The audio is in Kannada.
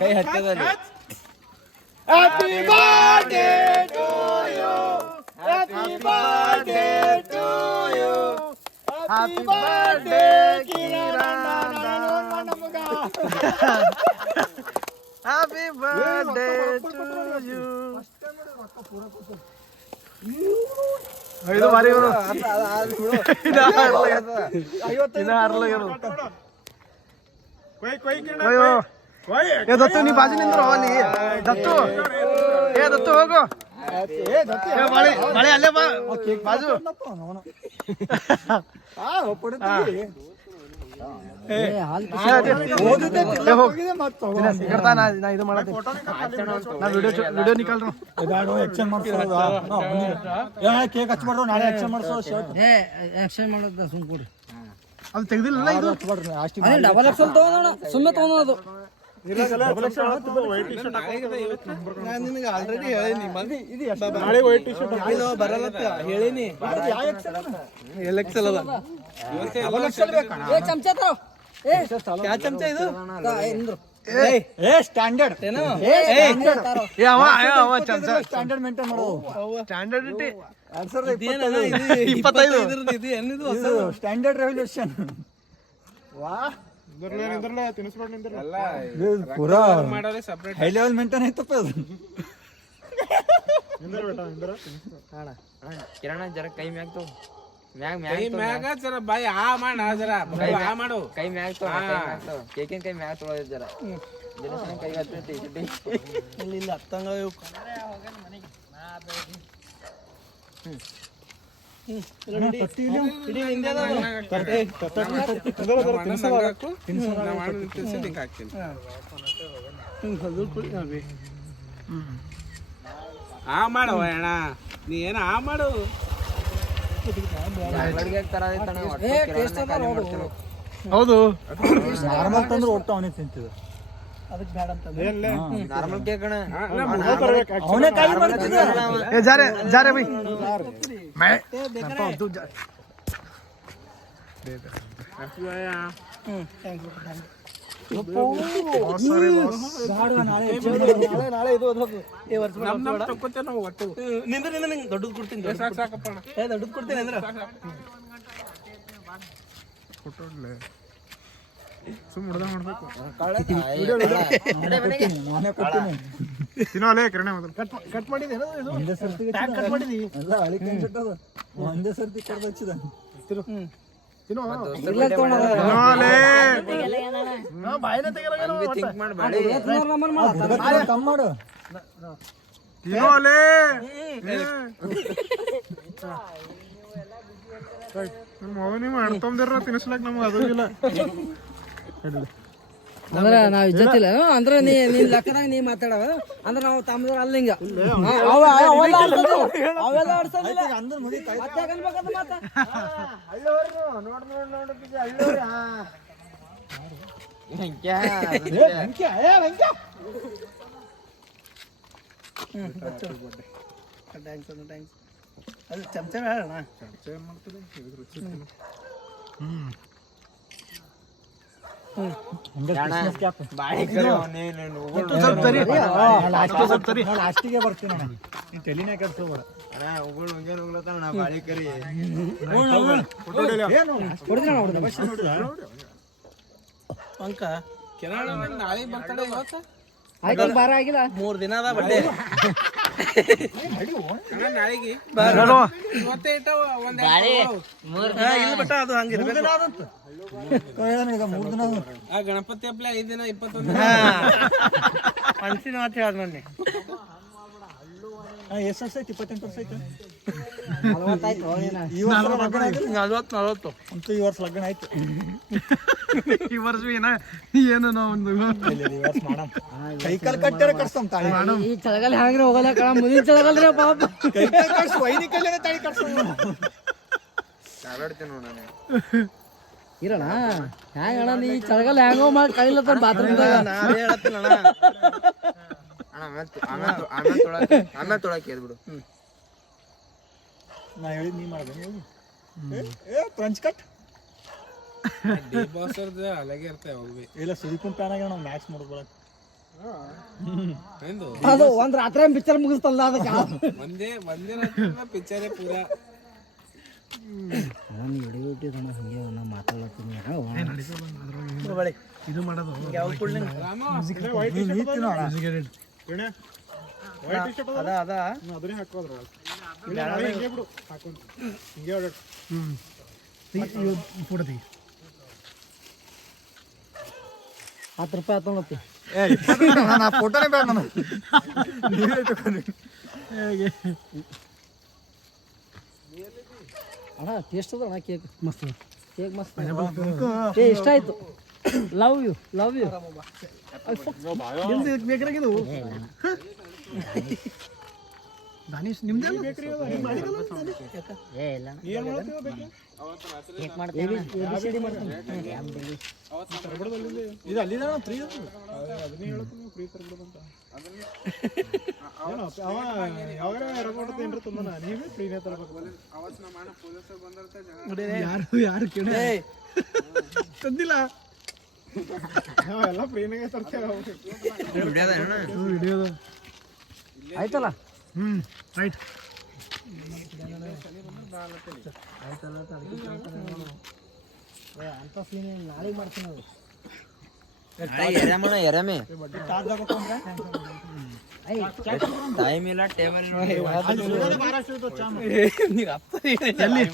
ಕೈ ಹತ್ತದಲ್ಲಿ Happy birthday to you. Happy birthday to you. Happy birthday ಕಿರಣಣ್ಣ ನಮಗ. Happy birthday to you. ಇದು ಬಾರಿ ಇವರು ದತ್ತು ನೀ ಬಾಜು ನಿಂದ್ರು ಅಲ್ಲಿ ದತ್ತು ದತ್ತು ಹೋಗು ಮಳೆ ಅಲ್ಲೇ ಬಾ ಬಾಜು ಇದು ಮಾಡತ್ತೆ ವಿಡಿಯೋ ನಿಕಾಲ್ರು ಆಕ್ಷನ್ ಕೇಕ್ ಹಚ್ಬಾರ್ದು ನಾಳೆ ಆಕ್ಷನ್ ಮಾಡ್ಸೋ ಆಕ್ಷನ್ ಮಾಡೋದ ಸುಮ್ ಕೊಡಿ ಅದು ತೆಗ್ದಿಲ್ಲ ಇದು ಡಬಲ್ ಎಕ್ಸೆಲ್ ತಗೊಂಡ ಸುಮ್ಮನೆ ತಗೊಂಡು ನಾನು ನಿನಗೆ ಆಲ್ರೆಡಿ ಹೇಳೀನಿ ನಾಳೆ ವೈಟ್ ಟಿ ಶರ್ಟ್ ಬರಲ್ಲ ಹೇಳೀನಿ ಎಲ್ ಎಕ್ಸೆಲ್ ಅದ ಚಮಚ ತರೋ ಯಾವ ಚಮಚ ಇದು ಸ್ಟ್ಯಾಂಡರ್ಡ್ ಸ್ಟ್ಯಾಂಡರ್ಡ್ ಮೇಂಟೈನ್ ಮಾಡೋ ಸ್ಟ್ಯಾಂಡರ್ಡ್ ಇಟ್ಟಿ 2025 ಸ್ಟ್ಯಾಂಡರ್ಡ್ ರೆವಲ್ಯೂಷನ್ ವಾಹ್ ಪೂರಾ ಹೈ ಲೆವೆಲ್ ಮೇಂಟೈನ್ ಆಯ್ತಪ್ಪ ಅದು ಕಿರಣ ಜರ ಕೈ ಮ್ಯಾಗ್ ತೋ ಕೈ ಮ್ಯಾಗ ಜರ ಬಾಯಿ ಆ ಮಾಡ ಜರ ಆ ಮಾಡು ಕೈ ಮ್ಯಾಗ್ ತೋ ಕೇಕಿನ ಕೈ ಮ್ಯಾಗ್ ತೊಗೊಳ ಜರ ಜನಸನ ಕೈ ಹತ್ತೈತಿ ಇಲ್ಲ ಹತ್ತಂಗ ಆ ಮಾಡವ ಅಣ್ಣ ನೀ ಏನ ಆ ಮಾಡು ಹೌದು ನಾರ್ಮಲ್ ತಂದ್ರೆ ಒಟ್ಟು ಅವನೇ ತಿಂತಿದ್ದ ಅದಕ್ಕೆ ಬೇಡ ಅಂತ ನಾರ್ಮಲ್ ಕೇಕ್ ಅಣ್ಣ ಅವನೇ ಕೈ ಮಾಡ್ತಿದ್ದ ಜಾರೆ ಜಾರೆ ಬೈ ಮೈ ನಾಳೆ ಇದು ತಕ್ಕೋತೇವೆ ನಾವು ಒಟ್ಟು ನಿಂದ್ರೆ ನಿಂಗೆ ದೊಡ್ಡದು ಕೊಡ್ತೀನಿ ಸಾಕಪ್ಪ ದೊಡ್ಡದು ಕೊಡ್ತೀನಿ ಅಂದ್ರೆ ಕಟ್ ಮಾಡಿದೆ ಒಂದೇ ಸರ್ತಿ ಕಟ್ ಮಾಡಿದಿ ಅಲ್ಲ ಹಳಿ ಕನ್ಸಟ್ಟದ ಒಂದೇ ಸರ್ತಿ ಕಟ್ ಹಚ್ಚಿದ ಥಿಂಕ್ ಮಾಡಬೇಡಿ ಕಮ್ ಮಾಡು ಮಗನಿ ಮಾಡ್ತಂದಿರ ತಿನ್ಸ್ಲಾಕ ನಮ್ಗೆ ಅದಿಲ್ಲ ಅಂದ್ರ ನಾವ್ ಇಜ್ಜತಿಲ್ಲ ಅಂದ್ರ ನೀನ್ ಲೆಕ್ಕದಾಗ ನೀ ಮಾತಾಡವ ಅಂದ್ರ ನಾವು ತಮ್ಮದ್ರ ಅಲ್ಲ ಹಿಂಗ ಅವೆಲ್ಲ ಆಡ್ಸೋದಿಲ್ಲ ಮತ್ತೆ ಅನ್ಬೇಕಂತ ಮಾತ ಅದು ಚಮಚ ಹೇಳೋಣ ಲಾಸ್ಟಿಗೆ ಬರ್ತೀನಿ ನೀನ್ ತಲೆನೇ ಕೆಡ್ಸೋಬೇಡ ಬಾಳಿ ಕರಿ ಅಂಕ ಕಿರಣ ನಾಳೆ ಬರ್ತಾಳೆ ಇವತ್ತು ಆಯ್ತು ಬಾರ ಆಗಿಲ್ಲ 3 ದಿನ ಅದ ಬಡ್ಡೆ ನಾಳೆಗೆ ಇವತ್ತೇ ಇಟ್ಟ ಒಂದ್ ಇಲ್ಲ ಬಟ್ಟ ಅದು ಹಂಗಿರ್ಬೇಕು ಈಗ 3 ದಿನ ಆ ಗಣಪತಿ ಹಬ್ಬ 5 ದಿನ 21 ಅನ್ಸಿನ ಮಾತು ಹೇಳ್ದ ಮೊನ್ನೆ ಎಷ್ಟು ವರ್ಷ ಐತಿ 28 ವರ್ಷ ಐತಿ 40 ಆಯ್ತು ಈ ವರ್ಷ ಲಗ್ನ ಆಯ್ತು 40 ಅಂತೂ ಈ ವರ್ಷ ಲಗ್ನ ಆಯ್ತು ಈ ವರ್ಷ ಏನು ನಾವೊಂದು ಕೈ ಕಾಲು ಕಟ್ಟಾರ ಕಟ್ಸಮ್ ತಾಳಿ ಈ ಚಳಗಾಲ ಹ್ಯಾಂಗ್ರೆ ಹೋಗಲ್ಲ ಕಣ ಮುಂದಿನ ಚಳಗಾಲ್ರಿ ಪಾಪ ಕೈ ಕಾಲು ಕಟ್ಸು ವೈನಿ ಕೈಲೇನೆ ತಾಳಿ ಕಟ್ಸಮ್ ಕಾಲಾಡ್ತೀನಿ ನೋಡ ಇರೋಣ ಹ್ಯಾಂಗ ಅಣ್ಣ ನೀ ಚಳಗಾಲ ಹ್ಯಾಂಗೋ ಮಾಡಿ ಕಳಿಲತ್ತ ಬಾತ್ರೂಮ್ದಾಗ ಅದೇ ಹೇಳತ್ತೀನಣ್ಣ ಆಮೇಲೆ ತೊಳಕ್ಕೆ ಎದ್ ಬಿಡು ನಾ ಹೇಳಿದ್ ನೀ ಮಾಡ್ದೆ ಫ್ರೆಂಚ್ ಕಟ್ ಡಿ ಬಾಸ್ ಅವ್ರದ್ದು ಅಲಾಗೆ ಇರ್ತಾವೆ ಅವು ಬಿ ಇಲ್ಲ ಸುದೀಪನ್ ಪ್ಯಾನ್ ಆಗ್ಯಾವ ನಾವು ಮ್ಯಾಚ್ ನೋಡ್ಕೊಳಕ್ ಎಂದು ಅದು ಒಂದ್ ರಾತ್ರಿ ಪಿಕ್ಚರ್ ಮುಗಿಸ್ತಲ್ಲ ಅದಕ್ಕೆ ಒಂದೇ ಪಿಕ್ಚರೇ ಪೂರಾ ನಾನು ಹಿಡಿಬಿಟ್ಟಿರೋಣ ಹಂಗೆ ನಾ ಮಾತಾಡ್ಲತ್ತೀನಿ ಇದು ಮಾಡೋದು ಅದ ಅದ ಅದನ್ನೇ ಹಾಕೋದ್ರ ಹಿಂಗೆ ಬಿಡು ಹಾಕೊಂಡು ಹಿಂಗೆ ಹೊರಡು ಫೋಟೋ ತೆಗಿ 10 ರೂಪಾಯಿ ಆತನತ್ತಿ ಫೋಟೋನೇ ಬೇಡ ನಾನು ಅಣ್ಣ ಟೇಸ್ಟ್ ಅದ ಅಣ್ಣ ಕೇಕ್ ಮಸ್ತ್ ಕೇಕ್ ಮಸ್ತ್ ಏ ಇಷ್ಟ ಆಯ್ತು ಲವ್ ಯು ಬೇಕಾಗಿದ್ದು ದಾನಿಶ್ ನಿಮ್ದೇ ಬೇಕ್ರಿ ಏ ಇಲ್ಲ ಕೇಕ್ ಮಾಡ್ತೀನಿ ಇದು ಅಲ್ಲಿದ ಫ್ರೀ ಅದನ್ನೇ ಹೇಳ್ತೀನಿ ಫ್ರೀ ತರ್ಬಿಡೋದಂತ ಅವ ಯಾವಾಗ ರೊಕ್ಕ ಏನ್ರ ತಂದನ ನೀವೇ ಫ್ರೀನೇ ತರಬೇಕು ಅವತ್ತು ನಮ್ಮ ಅಣ್ಣ ಪೊಲೀಸರು ಬಂದಿರ್ತಾರೆ ಯಾರು ಕೇಳಿ ತಂದಿಲ್ಲ ಎಲ್ಲ ಫ್ರೀನಾಗೆ ತರ್ತೇವೆ ಹಿಡಿಯೋದು ಆಯ್ತಲ್ಲ ರೈಟ್ ಅಂತ ಸೀನ್ ನಾಳೆಗೆ ಮಾಡ್ತೀನಿ ಅದು ಎಲ್ಲಿ